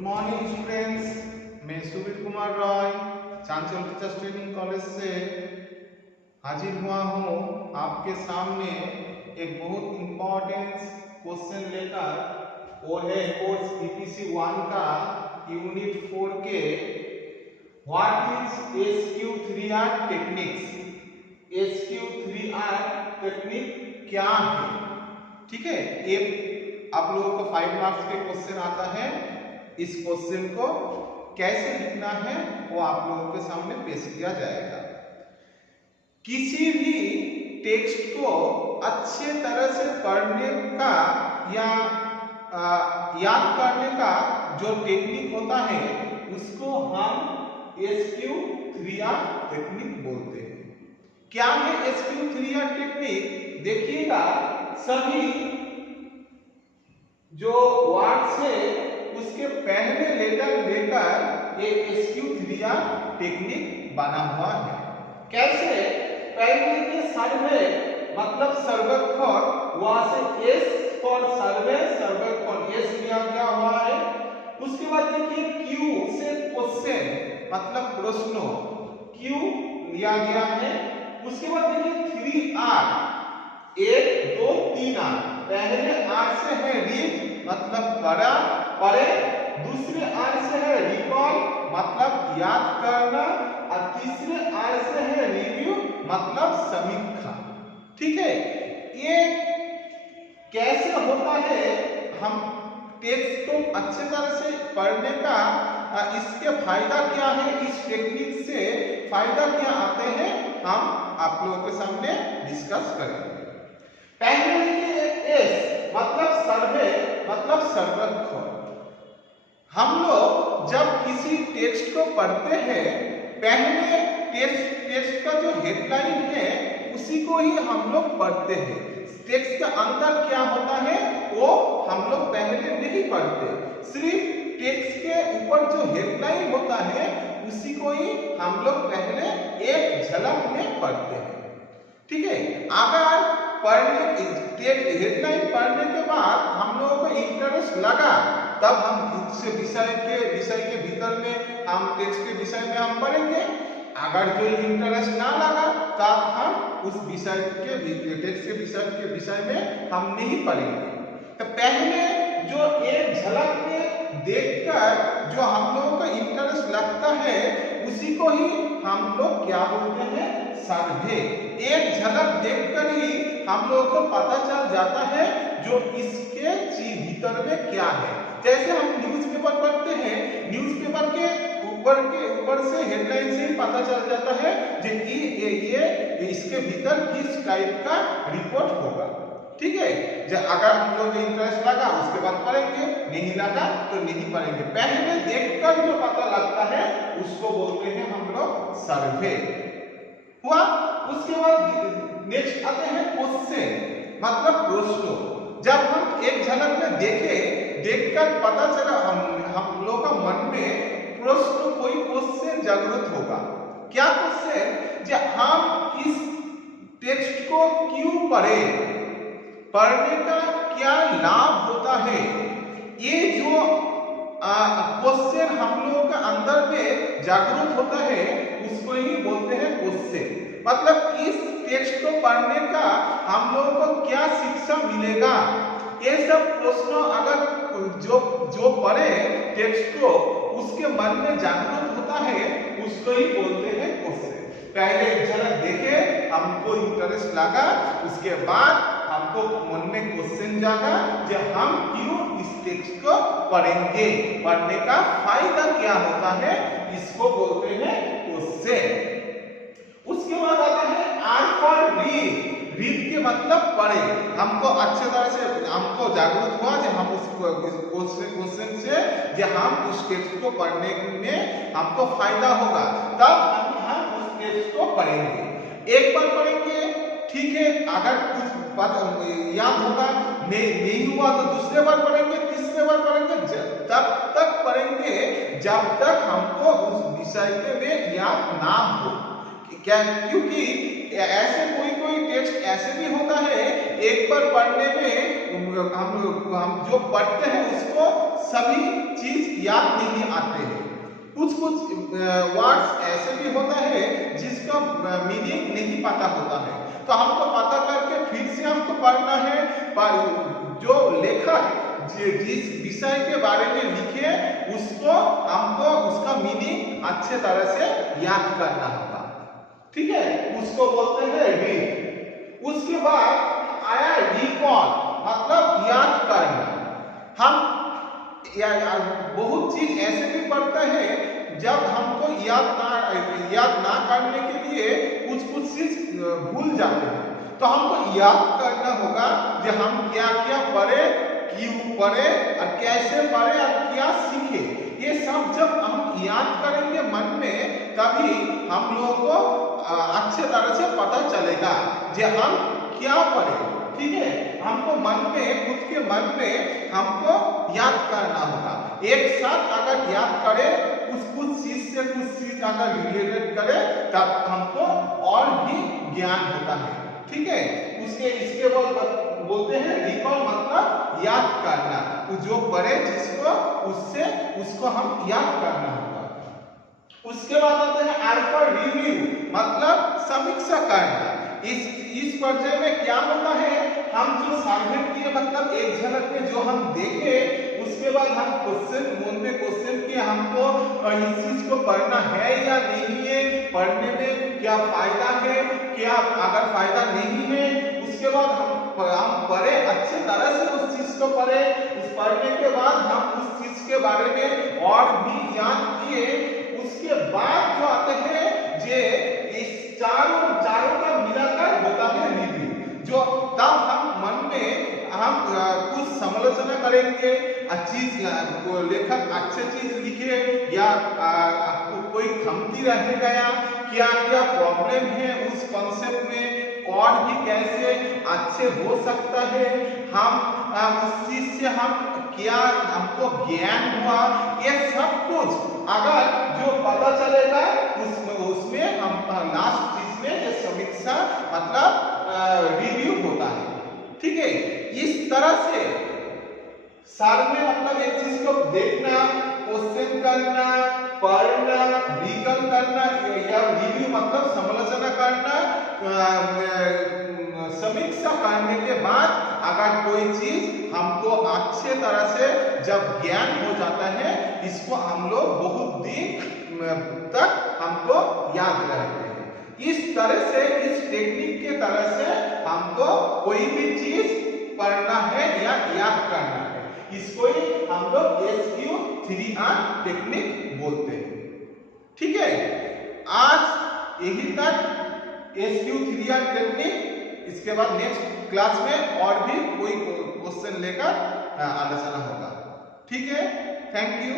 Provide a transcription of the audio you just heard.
Good morning students, मैं Subir Kumar Roy Chanchal teachers training college से हाजिर हुआ हूँ आपके सामने एक बहुत इम्पोर्टेंट क्वेश्चन लेकर। वो है कोर्स ईपीसी 1 का यूनिट 4 के what is SQ3R techniques. SQ3R technique क्या है, ठीक है। ये आप लोगों को 5 मार्क्स के क्वेश्चन आता है। इस क्वेश्चन को कैसे लिखना है वो आप लोगों के सामने पेश किया जाएगा। किसी भी टेक्स्ट को अच्छे तरह से पढ़ने का या याद करने का जो टेक्निक होता है उसको हम SQ3R टेक्निक बोलते हैं। क्या है SQ3R टेक्निक? देखिएगा, सभी जो वर्ड्स है उसके पहले लेटर लेकर ये SQ3R टेक्निक बना हुआ है। कैसे? पहले के सर्वे मतलब सर्वेक्षण, वहां से S फॉर सर्वे, सर्वेक्षण S लिया गया हुआ है। उसके बाद देखिए Q से क्वेश्चन मतलब प्रश्नों, Q लिया गया है। उसके बाद देखिए 3R 1 2 3R। पहले R से है रीड मतलब पढ़ा पढ़े, दूसरे R से है रिकॉल मतलब याद करना, और तीसरे R से है रिव्यू मतलब समीक्षा, ठीक है। ये कैसे होता है? हम टेक्स्ट को अच्छे तरह से पढ़ने का इसके फायदा क्या है, इस टेक्निक से फायदा क्या आते हैं, हम आप लोगों के सामने डिस्कस करेंगे। पहले देखिए S मतलब सर्वे मतलब सर्वेक्षण। हम लोग जब किसी टेक्स्ट को पढ़ते हैं, पहले टेक्स्ट का जो हेडलाइन है उसी को ही हम लोग पढ़ते हैं। टेक्स्ट के अंदर क्या होता है वो हम लोग पहले नहीं पढ़ते, सिर्फ टेक्स्ट के ऊपर जो हेडलाइन होता है उसी को ही हम लोग पहले एक झलक में पढ़ते हैं, ठीक है। अगर हेडलाइन पढ़ने के बाद हम लोगों को इंटरेस्ट लगा तब हम उससे विषय के भीतर में हम टेक्स्ट के विषय में हम पढ़ेंगे। अगर जो इंटरेस्ट ना लगा तब हम उस विषय के टेक्स्ट के विषय में हम नहीं पढ़ेंगे। तो पहले जो एक झलक में देखकर जो हम लोगों का इंटरेस्ट लगता है उसी को ही हम लोग क्या बोलते हैं, सर्वे। एक झलक देखकर ही हम लोगों को पता चल जाता है जो इसके भीतर में क्या है। जैसे हम न्यूज़पेपर पढ़ते हैं, न्यूज़पेपर के ऊपर से हेडलाइन से ही पता चल जाता है कि ये इसके भीतर किस टाइप का रिपोर्ट होगा, ठीक है। जब अगर हम लोग को इंटरेस्ट लगा उसके बाद पढ़ेंगे, नहीं लगा तो नहीं पढ़ेंगे। पहले देखकर जो पता लगता है उसको बोलते हैं हम लोग सर्वे हुआ। उसके बाद नेक्स्ट आते हैं क्वेश्चन मतलब प्रश्न। जब हम एक झलक में देखकर पता चला हम लोग का मन में प्रश्न, कोई क्वेश्चन जागृत होगा। क्या क्वेश्चन? जब हम इस टेक्स्ट को क्यों पढ़े, पढ़ने का क्या लाभ होता है, ये जो क्वेश्चन हम लोगों के अंदर में जागरूक होता है उसको ही बोलते हैं क्वेश्चन। मतलब इस टेक्स्ट को पढ़ने का हम लोगों को क्या शिक्षा मिलेगा, ये सब प्रश्न अगर जो पढ़े टेक्स्ट को उसके मन में जागरूक होता है उसको ही बोलते हैं क्वेश्चन। पहले एक झलक देखे, हमको इंटरेस्ट लगा, उसके बाद हमको मन में क्वेश्चन जागा कि हम क्यों इस टेक्स्ट को पढ़ेंगे, पढ़ने का फायदा क्या होता है, इसको बोलते हैं क्वेश्चन। उसके बाद आता है R फॉर रीड। रीड के मतलब पढ़े। हमको अच्छे तरह से हमको जागरूक हुआ कि हम उस क्वेश्चन से कि हम उस टेक्स्ट को पढ़ने में हमको फायदा होगा, तब हम उस टेक्स्ट को पढ़ेंगे। एक बार पढ़ेंगे, ठीक है। अगर कुछ याद होगा, नहीं हुआ तो दूसरे बार पढ़ेंगे, तीसरे बार पढ़ेंगे, तब तक पढ़ेंगे जब तक हमको उस विषय के में याद ना हो। क्या, क्योंकि ऐसे कोई कोई टेक्स्ट ऐसे भी होता है एक बार पढ़ने में हम जो पढ़ते हैं उसको सभी चीज याद नहीं आते हैं। कुछ वर्ड्स ऐसे भी होता है जिसका मीनिंग नहीं पता होता है, तो हमको पता करके फिर से हमको पढ़ना है। जो लेखक जिस विषय के बारे में लिखे उसको हमको उसका मीनिंग अच्छे तरह से याद करना होगा, ठीक है, उसको बोलते हैं रीड। उसके बाद आया रिकॉल, मतलब याद करना। हम बहुत चीज ऐसे भी पढ़ते हैं जब हमको याद ना करने के लिए कुछ चीज भूल जाते हैं, तो हमको याद करना होगा कि हम क्या क्या पढ़े, क्यों पढ़े और कैसे पढ़े और क्या सीखे। ये सब जब हम याद करेंगे मन में, तभी हम लोगों को अच्छे तरह से पता चलेगा कि हम क्या पढ़े, ठीक है। हमको मन में, खुद के मन में हमको याद करना होगा। एक साथ अगर याद करे कुछ चीज से कुछ चीज अगर रिलेटेड करे तब हमको और भी ज्ञान होता है, ठीक है। इसके बाद बोलते हैं रिकॉल, मतलब याद करना। जो पढ़े जिसको उसको हम याद करना होगा। उसके बाद आते हैं अल्फा रिव्यू, मतलब समीक्षा करना। इस पर्याय में क्या होता है, हम जो सर्वे किए, मतलब एक झलक में जो हम देखे, उसके बाद हम मन में क्वेश्चन किए हमको इस चीज को पढ़ना है या नहीं है, पढ़ने में क्या फायदा है, क्या अगर फायदा नहीं है, उसके बाद हम पढ़े, अच्छे तरह से उस चीज को पढ़े। उस पढ़ने के बाद हम उस चीज के बारे में और भी याद किए। उसके बाद जो आते हैं जे इस चारों का मिलाकर होता है रिव्यू, जो तब हम मन में हम कुछ समालोचना करेंगे, लेखक अच्छे चीज लिखे या कोई कमती रह गया, क्या क्या प्रॉब्लम है उस कॉन्सेप्ट में, और भी कैसे अच्छे हो सकता है, हम उस चीज से हम क्या हमको ज्ञान हुआ, ये सब कुछ अगर जो पता चलेगा उसमें हम लास्ट चीज में ये समीक्षा, मतलब रिव्यू होता है, ठीक है। इस तरह से सार में मतलब एक चीज को देखना, क्वेश्चन करना, पढ़ना, रिकल करना, या रिव्यू मतलब समालोचना करना, समीक्षा करने के बाद अगर कोई चीज हमको अच्छे तरह से जब ज्ञान हो जाता है, इसको हम लोग बहुत दिन तक हमको याद रहते हैं। इस तरह से, इस टेक्निक के तरह से हमको कोई भी चीज पढ़ना है या याद करना है, इसको ही हम लोग SQ3R टेक्निक बोलते हैं, ठीक है। आज यही तक SQ3R टेक्निक। इसके बाद नेक्स्ट क्लास में और भी कोई क्वेश्चन लेकर आलोचना होगा, ठीक है। Thank you.